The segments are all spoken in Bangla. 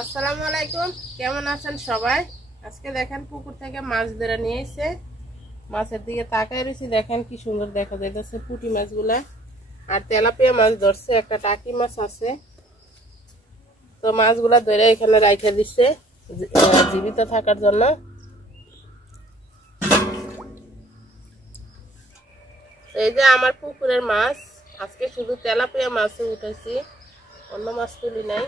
আসসালামু আলাইকুম, কেমন আছেন সবাই? আজকে দেখেন পুকুর থেকে মাছ ধরে নিয়ে এসে মাছের দিকে তাকায় রয়েছি। দেখেন কি সুন্দর দেখা যাইতেছে পুঁটি মাছগুলা, আর তেলাপিয়া মাছ ধরছে, একটা টাকি মাছ আছে। তো মাছগুলা ধরে এখানে রাইখে দিচ্ছে জীবিত থাকার জন্য। এই যে আমার পুকুরের মাছ, আজকে শুধু তেলাপিয়া মাছ উঠেছি, অন্য মাছ তুলি নাই।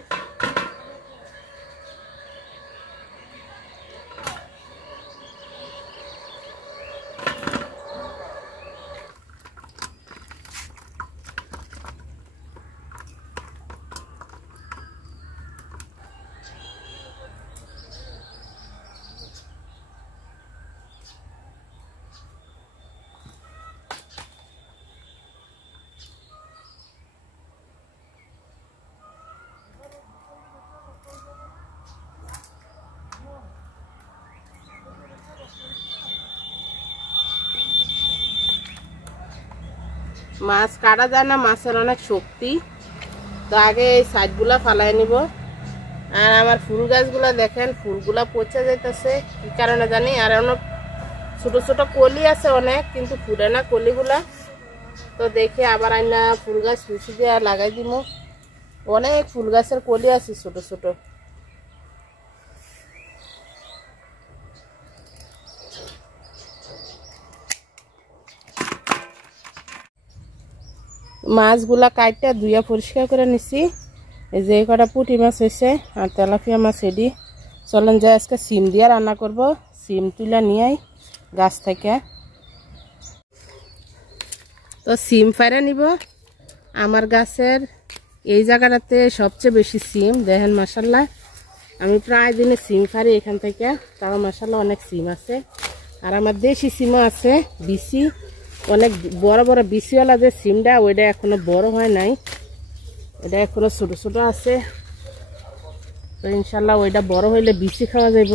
মাছ কাটা যায় না, মাছের অনেক শক্তি। তো আগে এই সাইডগুলা ফালাই নিব। আর আমার ফুল গাছগুলা দেখেন, ফুলগুলা পচে যাইতেছে কি কারণে জানি। আর অনেক ছোট ছোট কলি আছে অনেক, কিন্তু ফুটে না কলিগুলা। তো দেখে আবার আইনা ফুল গাছ সুচি দিয়ে লাগাই দিব। অনেক ফুল গাছের কলি আছে ছোট ছোট। মাছগুলা কাইটা ধুইয়া পরিষ্কার করে নিছি। এই যে কটা পুঁটি মাছ হয়েছে আর তেলাপিয়া মাছ এডি। চলেন যে আজকে সিম দিয়ে রান্না করব। সিম তুলে নিয়ে গাছ থেকে। তো সিম ফাইরা নিব। আমার গাছের এই জায়গাটাতে সবচেয়ে বেশি সিম, দেখেন মাশাল্লাহ। আমি প্রায় দিনে সিম ফারি এখান থেকে, তাও মাশাল্লাহ অনেক সিম আছে। আর আমার দেশি সিমও আছে, বিসি, অনেক বড় বড় বিসিওয়ালা যে সিমটা, ওইটা এখনো বড় হয় নাই, এটা এখনো ছোট ছোট আছে। তো ইনশাল্লাহ ওইটা বড় হইলে বিসি খাওয়া যাইব।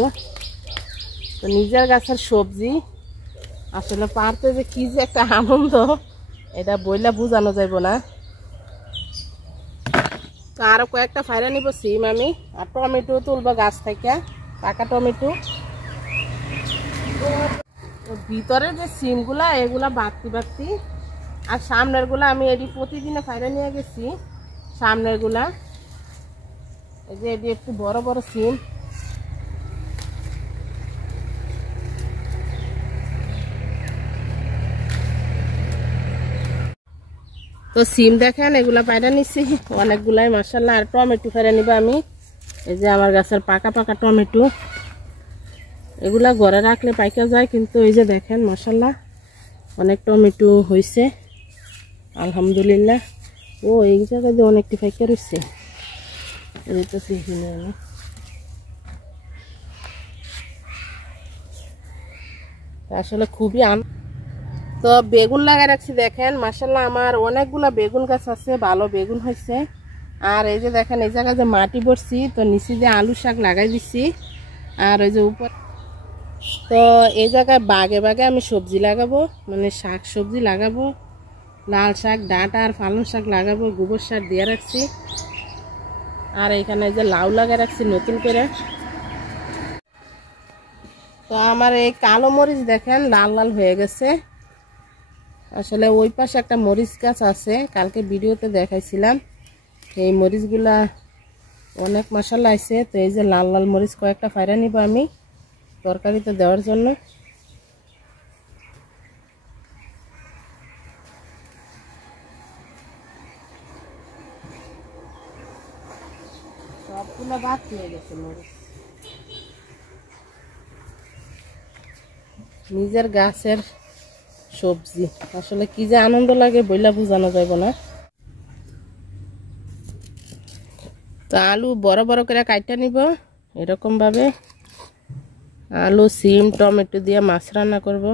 তো নিজের গাছের সবজি আসলে পারতে যে কি যে একটা আনন্দ, এটা বইলা বোঝানো যাইব না। তো আরো কয়েকটা ফাইরা নিব সিম আমি। আর টমেটো তুলবো গাছ থেকে, পাকা টমেটো। ভিতরে যে সিমগুলা এগুলা বাড়তি বাড়তি, আর সামনের গুলা আমি এটি প্রতিদিনে ফাইরা নিয়ে গেছি। সামনের গুলা এই যে এটি একটু বড় বড় সিম। তো সিম দেখেন এগুলা পায়রা নিচ্ছি অনেকগুলাই মাশাল্লাহ। আর টমেটো ফেরে নিবা আমি। এই যে আমার গাছের পাকা পাকা টমেটো, এগুলা ঘরে রাখলে পাইকা যায়, কিন্তু এই যে দেখেন মাশাল্লাহ অনেক টমেটো হয়েছে আলহামদুলিল্লাহ। ও এই জায়গায় যে অনেকটি পাইকা রয়েছে। আসলে খুবই তো বেগুন লাগাই রাখছি দেখেন মাশাল্লাহ। আমার অনেকগুলা বেগুন গাছ আছে, ভালো বেগুন হয়েছে। আর এই যে দেখেন এই জায়গায় যে মাটি ভরছি, তো নিচে যে আলু শাক লাগাই দিচ্ছি। আর ওই যে উপর, তো এই জায়গায় বাগে বাগে আমি সবজি লাগাবো, মানে শাক সবজি লাগাবো। লাল শাক, ডাঁটা আর পালং শাক লাগাবো, গোবর সার দিয়ে রাখছি। আর এখানে যে লাউ লাগাই রাখছি নতুন করে। তো আমার এই কালো মরিচ দেখেন লাল লাল হয়ে গেছে। আসলে ওই পাশে একটা মরিচ গাছ আছে, কালকে ভিডিওতে দেখাইছিলাম। এই মরিচগুলা অনেক মাশাল্লাহ আছে। তো এই যে লাল লাল মরিচ কয়েকটা ফাইরা নিব আমি তরকারিতে দেওয়ার জন্য। সবগুলো বাদ হয়ে গেছে মরিচ। নিজের গাছের সবজি আসলে কি যে আনন্দ লাগে বইলা বোঝানো যাইব না। তো আলু বড় বড় করে কাইটা নিব এরকম ভাবে। আলু, সিম, টমেটো দিয়ে মাছ রান্না করব।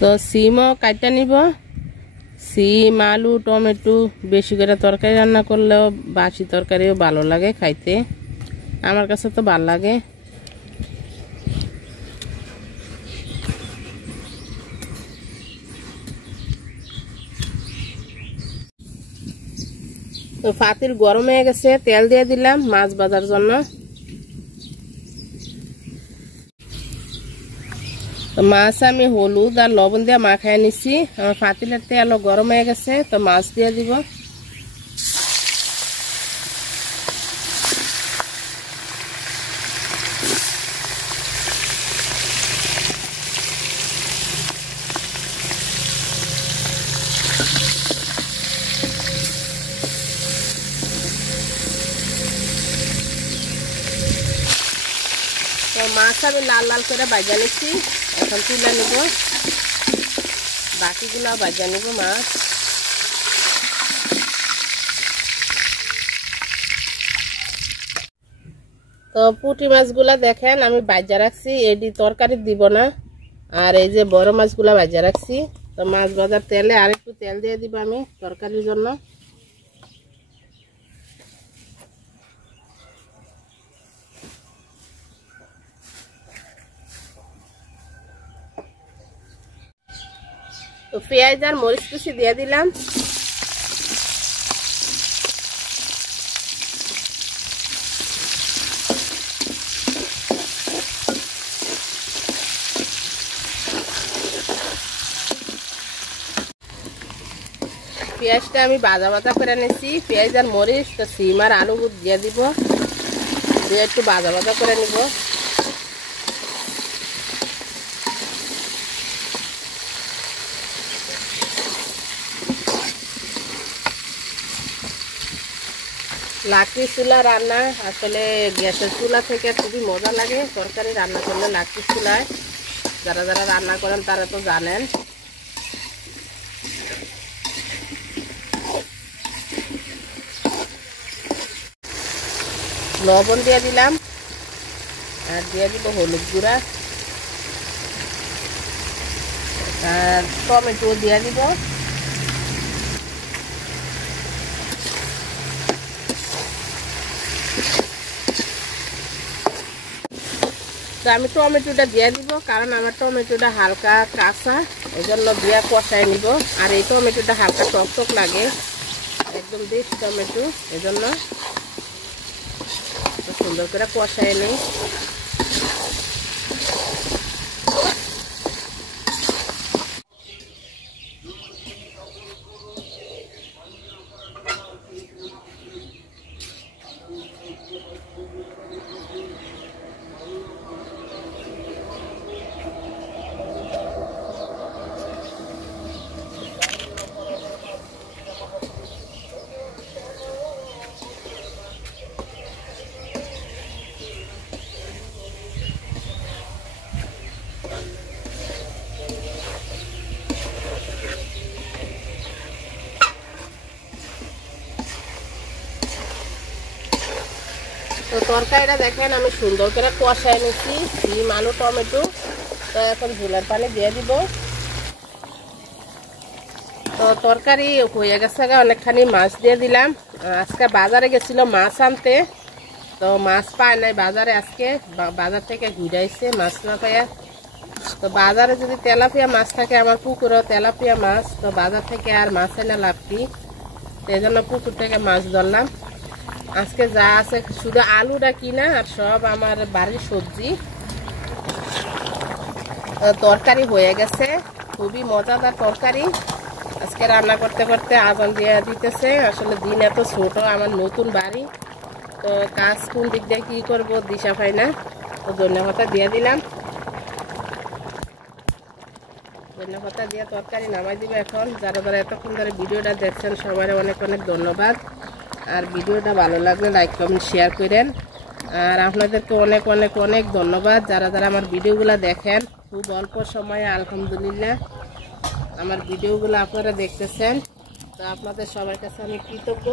তো সিমও কাইটা নিব। সিম, আলু, টমেটো বেশি করে তরকারি রান্না করলেও বাসি তরকারিও ভালো লাগে খাইতে, আমার কাছে তো ভালো লাগে। তো পাতিল গরম হয়ে গেছে, তেল দিয়ে দিলাম মাছ ভাজার জন্য। তো মাছ আমি হলুদ আর লবণ দিয়ে মাখায় নিছি। আমার পাতিলের তেল গরম হয়ে গেছে, তো মাছ দিয়ে দিব। তো মাছ আমি লাল লাল করে ভাজা নিচ্ছি, এখন তুলে নিব, বাকিগুলো ভাজা নিব মাছ। তো পুঁটি মাছগুলা দেখেন আমি ভাজা রাখছি, এটি তরকারি দিব না। আর এই যে বড় মাছগুলা ভাজা রাখছি। তো মাছ ভাজার তেলে আর একটু তেল দিয়ে দিব আমি তরকারির জন্য। তো পেঁয়াজ আর মরিচ কুচি দিয়ে দিলাম। পেঁয়াজটা আমি ভাজা ভাজা করে নিচ্ছি, পেঁয়াজ আর মরিচ। তো সিম আর আলু দিয়ে দিব, দিয়ে একটু ভাজা ভাজা করে নিব। লাকড়ি চুলা রান্না আসলে গ্যাসের চুলা থেকে খুবই মজা লাগে তরকারি রান্না করলে। লাকড়ি চুলায় যারা যারা রান্না করেন তারা তো জানেন। লবণ দিয়ে দিলাম আর দিয়ে দিব হলুদ গুঁড়া আর টমেটো দিয়ে দিব। তো আমি টমেটোটা দিয়ে দিব, কারণ আমার টমেটোটা হালকা কাঁচা, এই জন্য দিয়ে কষায় নিব। আর এই টমেটোটা হালকা টক টক লাগে, একদম দেশি টমেটো, এই জন্য সুন্দর করে কষায় নিই। তো তরকারিটা দেখেন আমি সুন্দর করে কষায় নিচ্ছি, ডিম আলু টমেটো। তো এখন ঝোলের পানি দিয়ে দিব। তো তরকারি হয়ে গেছে, অনেকখানি মাছ দিয়ে দিলাম। আজকে বাজারে গেছিল মাছ আনতে, তো মাছ পায় নাই বাজারে। আজকে বাজার থেকে ঘুরে আসছে মাছ না পাইয়া। তো বাজারে যদি তেলাপিয়া মাছ থাকে, আমার পুকুরও তেলাপিয়া মাছ, তো বাজার থেকে আর মাছ এনে লাভ কি, এই জন্য পুকুর থেকে মাছ ধরলাম। আজকে যা আছে শুধু আলুটা কিনা, আর সব আমার বাড়ির সবজি। তরকারি হয়ে গেছে, খুবই মজাদার তরকারি। আজকে রান্না করতে করতে আগুন দিয়ে দিতেছে। আসলে দিন এত ছোট, আমার নতুন বাড়ি, তো কাজ কোন দিক দিয়ে কি করবো দিশা পাই না। তো ধন্যবাদ দিয়ে দিলাম, ধন্যবাদ দিয়ে তরকারি নামাই দিব এখন। যারা যারা এতক্ষণ ধরে ভিডিওটা দেখছেন সবার অনেক অনেক ধন্যবাদ। আর ভিডিওটা ভালো লাগলে লাইক কমেন্ট শেয়ার করেন। আর আপনাদেরকে অনেক অনেক অনেক ধন্যবাদ যারা যারা আমার ভিডিওগুলো দেখেন। খুব অল্প সময়ে আলহামদুলিল্লাহ আমার ভিডিওগুলো আপনারা দেখতেছেন, তো আপনাদের সবার কাছে আমি কৃতজ্ঞ।